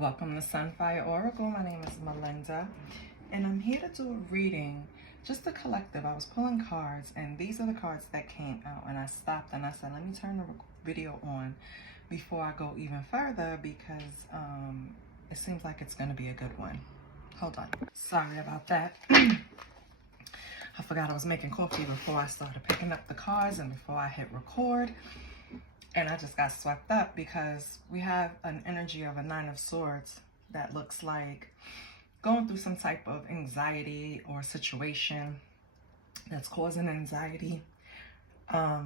Welcome to Sunfire Oracle. My name is Melinda, and I'm here to do a reading, just a collective. I was pulling cards, and these are the cards that came out, and I stopped and I said, let me turn the video on before I go even further, because it seems like it's going to be a good one. Hold on. Sorry about that. I forgot I was making coffee before I started picking up the cards and before I hit record. And I just got swept up because we have an energy of a Nine of Swords that looks like going through some type of anxiety or situation that's causing anxiety. It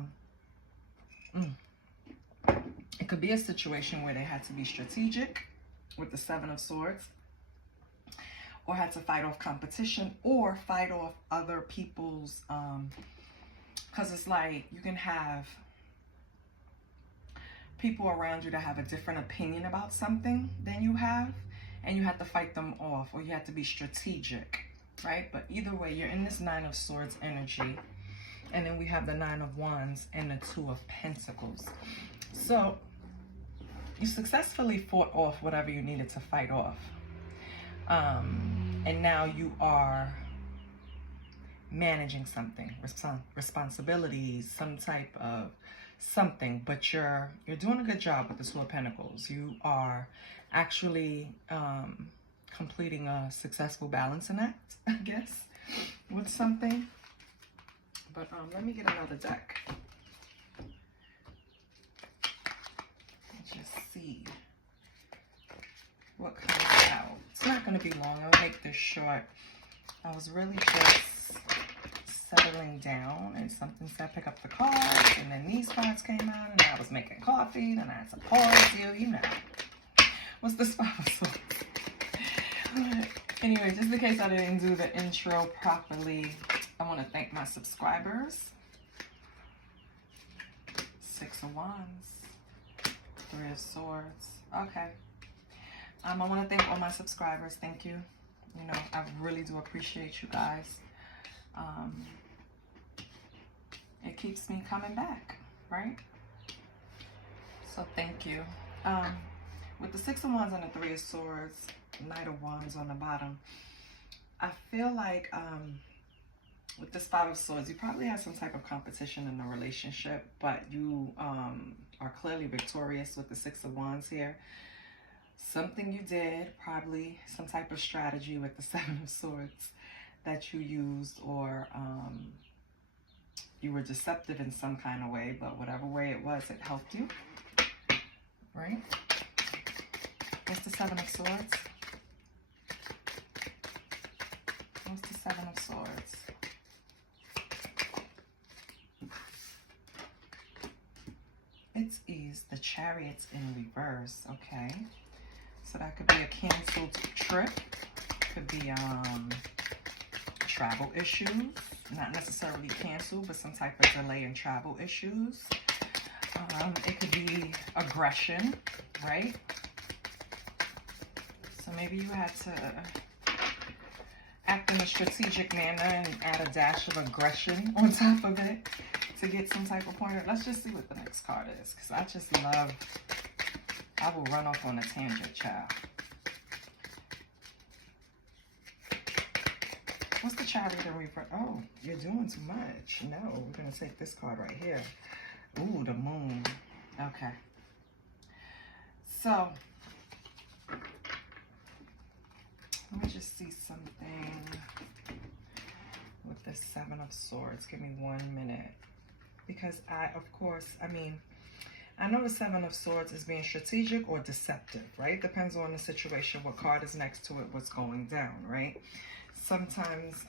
could be a situation where they had to be strategic with the Seven of Swords, or had to fight off competition or fight off other people's, because it's like you can have people around you that have a different opinion about something than you have, and you have to fight them off, or you have to be strategic, right? But either way, you're in this Nine of Swords energy, and then we have the Nine of Wands and the Two of Pentacles. So you successfully fought off whatever you needed to fight off, and now you are managing something, responsibilities, some type of something, but you're doing a good job with the Two of Pentacles. You are actually completing a successful balancing act, I guess, with something. But let me get another deck. Just see what comes out. It's not going to be long. I'll make this short. I was really just settling down, and something said pick up the cards, and then these cards came out, and I was making coffee, and I had to pause you know. What's this Five of Swords? Anyway, just in case I didn't do the intro properly, I want to thank my subscribers. Six of Wands, Three of Swords. Okay. I want to thank all my subscribers. Thank you. You know, I really do appreciate you guys. It keeps me coming back, right? So thank you. With the Six of Wands and the Three of Swords, Knight of Wands on the bottom, I feel like with this Five of Swords, you probably have some type of competition in the relationship, but you are clearly victorious with the Six of Wands here. Something you did, probably some type of strategy with the Seven of Swords that you used, or you were deceptive in some kind of way, but whatever way it was, it helped you, right? What's the Seven of Swords? What's the Seven of Swords? It's ease. The Chariot's in reverse. Okay, so that could be a canceled trip. Could be travel issues, not necessarily canceled, but some type of delay in travel issues. It could be aggression, right? So maybe you had to act in a strategic manner and add a dash of aggression on top of it to get some type of pointer. Let's just see what the next card is, because I just love, I will run off on a tangent, child. What's the Chariot in reverse? Oh, you're doing too much. No, we're going to take this card right here. Ooh, the Moon. Okay. So, let me just see something with the Seven of Swords. Give me 1 minute. Because I know the Seven of Swords is being strategic or deceptive, right? Depends on the situation, what card is next to it, what's going down, right? Sometimes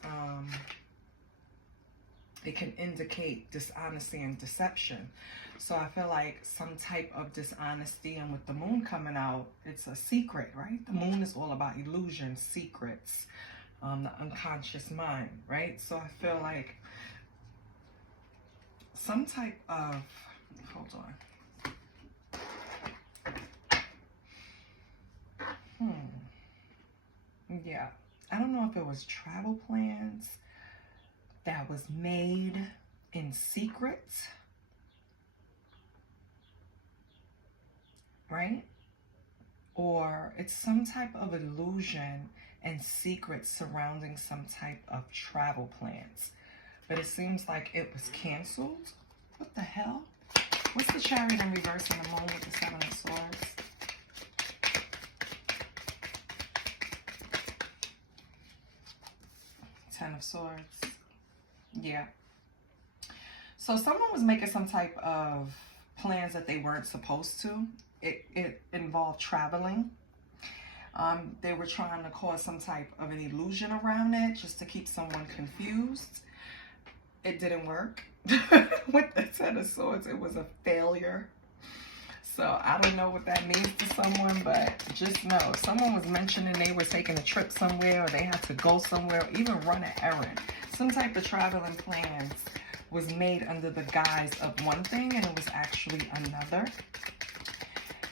it can indicate dishonesty and deception. So I feel like some type of dishonesty, and with the Moon coming out, it's a secret, right? The Moon is all about illusion, secrets, the unconscious mind, right? So I feel like some type of, hold on. Yeah. I don't know if it was travel plans that was made in secret, right? or it's some type of illusion and secret surrounding some type of travel plans. But it seems like it was canceled. What the hell? What's the Chariot in reverse in the moon with the Seven of Swords? Ten of Swords. Yeah. So someone was making some type of plans that they weren't supposed to. It involved traveling. They were trying to cause some type of an illusion around it just to keep someone confused. It didn't work. With the Ten of Swords, it was a failure. So I don't know what that means to someone, but just know if someone was mentioning they were taking a trip somewhere, or they had to go somewhere, or even run an errand. Some type of traveling plans was made under the guise of one thing, and it was actually another.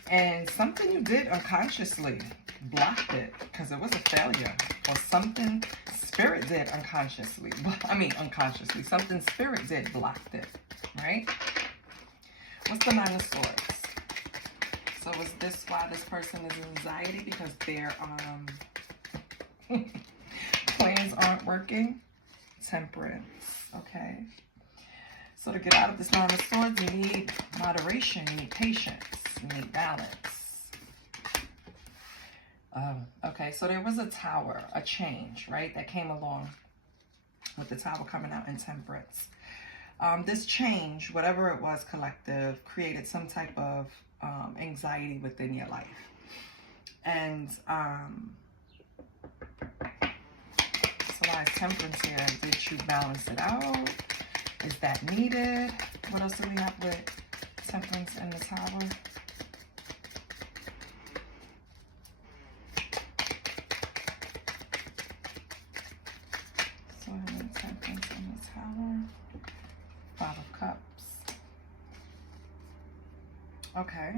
And something you did unconsciously blocked it because it was a failure, or something Spirit did unconsciously. I mean, unconsciously. Something Spirit did blocked it, right? What's the Nine of Swords? So is this why this person is in anxiety? Because their plans aren't working? Temperance, okay. So to get out of this Nine of Swords, you need moderation, you need patience, you need balance. Okay, so there was a tower, a change, right, that came along with the tower coming out in Temperance. This change, whatever it was, collective, created some type of anxiety within your life. And so why is Temperance here? Did you balance it out? Is that needed? What else do we have with Temperance in the tower? So Temperance in the tower. Five of Cups. Okay.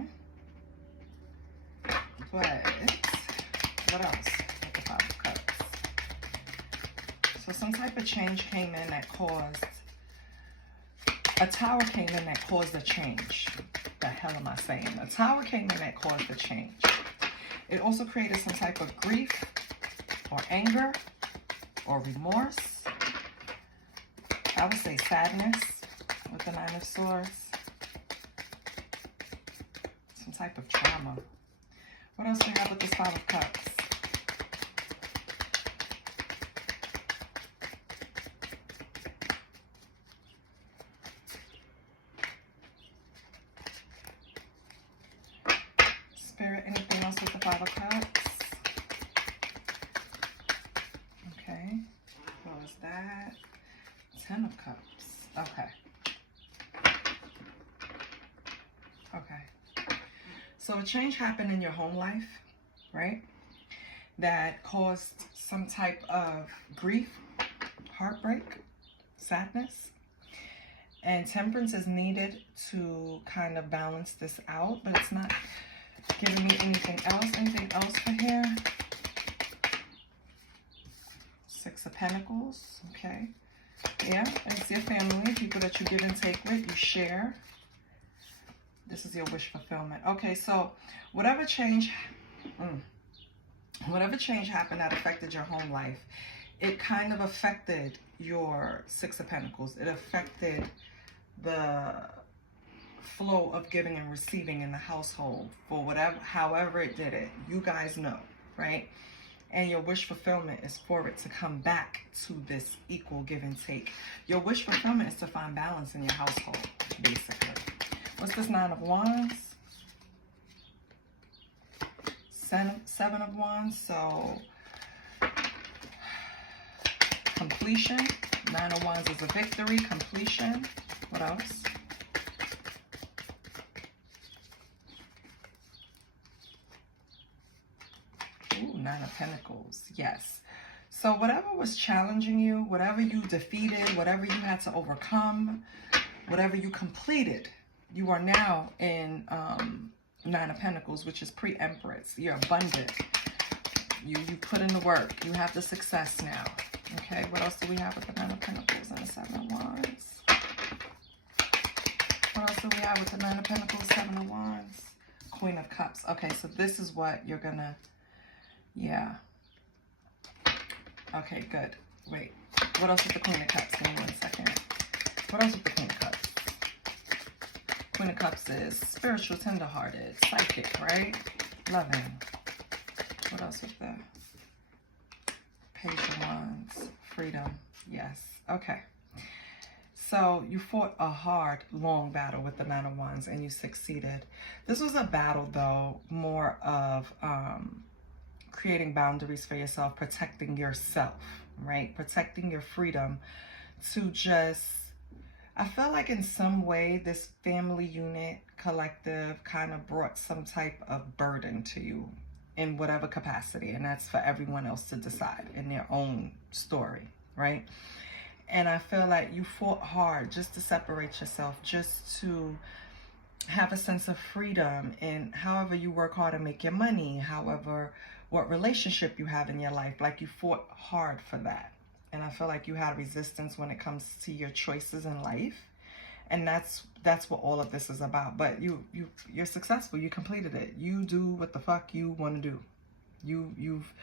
But what else with the Five of Cups? So some type of change came in that caused, a tower came in that caused a change. The hell am I saying? A tower came in that caused a change. It also created some type of grief or anger or remorse. I would say sadness with the Nine of Swords. Some type of trauma. What else do we have with this Five of Cups? Spirit, anything else with the Five of Cups? Okay. What was that? Ten of Cups. Okay. Okay. So a change happened in your home life, right? That caused some type of grief, heartbreak, sadness. And Temperance is needed to kind of balance this out, but it's not giving me anything else. Anything else for here? Six of Pentacles. Okay. Yeah, it's your family, people that you give and take with, you share. This is your wish fulfillment. Okay, so whatever change happened that affected your home life, it kind of affected your Six of Pentacles. It affected the flow of giving and receiving in the household for whatever, however it did it. You guys know, right? And your wish fulfillment is for it to come back to this equal give and take. Your wish fulfillment is to find balance in your household, basically. What's this Nine of Wands? Seven of Wands. So completion. Nine of Wands is a victory, completion. What else? Ooh, Nine of Pentacles. Yes. So whatever was challenging you, whatever you defeated, whatever you had to overcome, whatever you completed, you are now in Nine of Pentacles, which is pre-Empress. You're abundant. You put in the work. You have the success now. Okay, what else do we have with the Nine of Pentacles and the Seven of Wands? What else do we have with the Nine of Pentacles, Seven of Wands? Queen of Cups. Okay, so this is what you're gonna, yeah. Okay, good. Wait, what else is the Queen of Cups? Give me 1 second. What else is the Queen of Cups? Queen of Cups is spiritual, tender-hearted, psychic, right? Loving. What else with the Page of Wands? Freedom. Yes. Okay. So you fought a hard, long battle with the Nine of Wands and you succeeded. This was a battle, though, more of creating boundaries for yourself, protecting yourself, right? Protecting your freedom to just, I feel like in some way this family unit collective kind of brought some type of burden to you in whatever capacity. And that's for everyone else to decide in their own story, right? And I feel like you fought hard just to separate yourself, just to have a sense of freedom in however you work hard to make your money, however, what relationship you have in your life. Like you fought hard for that. And I feel like you had resistance when it comes to your choices in life. And that's what all of this is about. But you're successful. You completed it. You do what the fuck you want to do. You've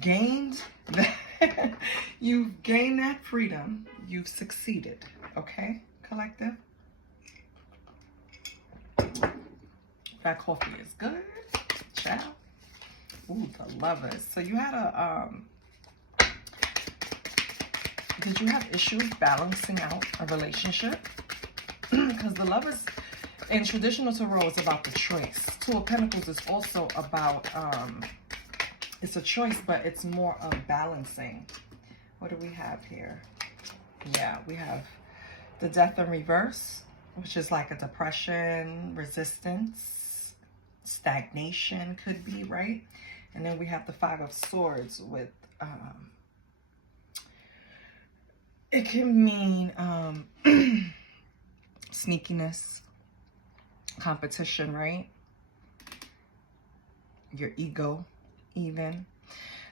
gained that, you've gained that freedom. You've succeeded. Okay, collective? That coffee is good. Ciao. Ooh, the Lovers. So you had a did you have issues balancing out a relationship? Because the Lovers in traditional tarot is about the choice. Two of Pentacles is also about it's a choice, but it's more of balancing. What do we have here? Yeah, we have the Death in reverse, which is like a depression, resistance, stagnation could be, right? And then we have the Five of Swords with it can mean sneakiness, competition, right? Your ego, even.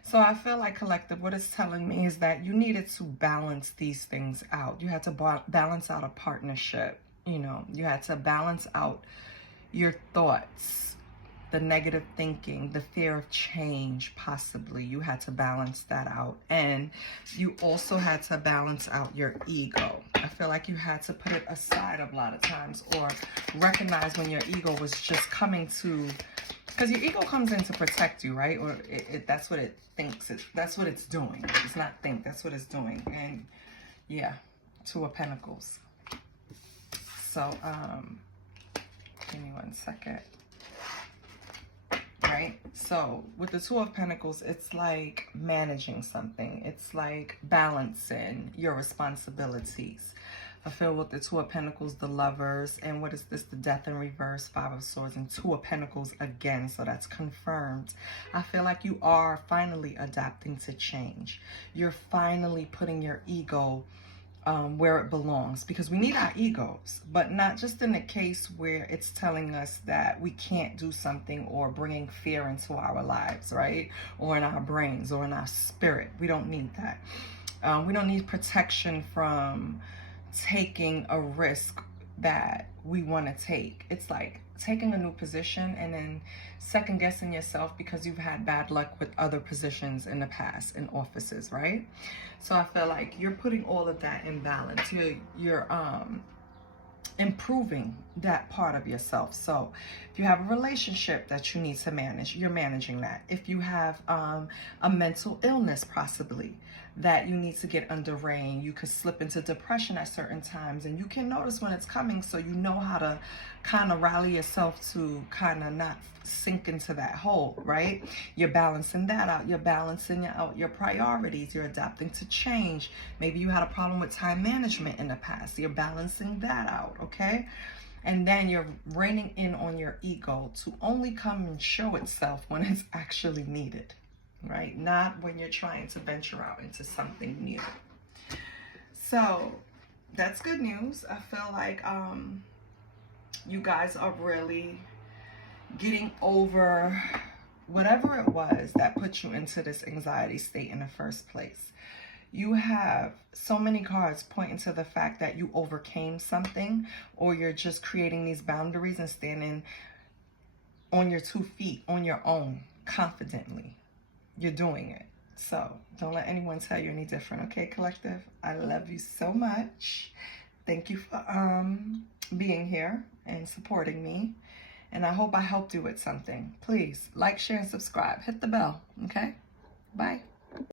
So I feel like, collective, what it's telling me is that you needed to balance these things out. You had to balance out a partnership. You know, you had to balance out your thoughts, the negative thinking, the fear of change, possibly. You had to balance that out. And you also had to balance out your ego. I feel like you had to put it aside a lot of times, or recognize when your ego was just coming to, because your ego comes in to protect you, right? Or that's what it thinks. That's what it's doing. It's not think, that's what it's doing. And yeah, Two of Pentacles. So, give me 1 second. Right? So with the Two of Pentacles, it's like managing something. It's like balancing your responsibilities. I feel with the Two of Pentacles, the Lovers, and what is this? The Death in reverse, Five of Swords, and Two of Pentacles again. So that's confirmed. I feel like you are finally adapting to change. You're finally putting your ego where it belongs, because we need our egos, but not just in the case where it's telling us that we can't do something or bringing fear into our lives, right? Or in our brains or in our spirit. We don't need that. We don't need protection from taking a risk that we want to take. It's like taking a new position and then second guessing yourself because you've had bad luck with other positions in the past in offices, right? So I feel like you're putting all of that in balance. You're improving that part of yourself. So if you have a relationship that you need to manage, you're managing that. If you have a mental illness possibly that you need to get under rein, you could slip into depression at certain times, and you can notice when it's coming, so you know how to kind of rally yourself to kind of not sink into that hole, right? You're balancing that out. You're balancing out your priorities. You're adapting to change. Maybe you had a problem with time management in the past. You're balancing that out, okay? And then you're reining in on your ego to only come and show itself when it's actually needed, right? Not when you're trying to venture out into something new. So that's good news. I feel like you guys are really getting over whatever it was that put you into this anxiety state in the first place. You have so many cards pointing to the fact that you overcame something, or you're just creating these boundaries and standing on your 2 feet, on your own, confidently. You're doing it. So don't let anyone tell you any different, okay, collective? I love you so much. Thank you for being here and supporting me. And I hope I helped you with something. Please like, share, and subscribe. Hit the bell, okay? Bye.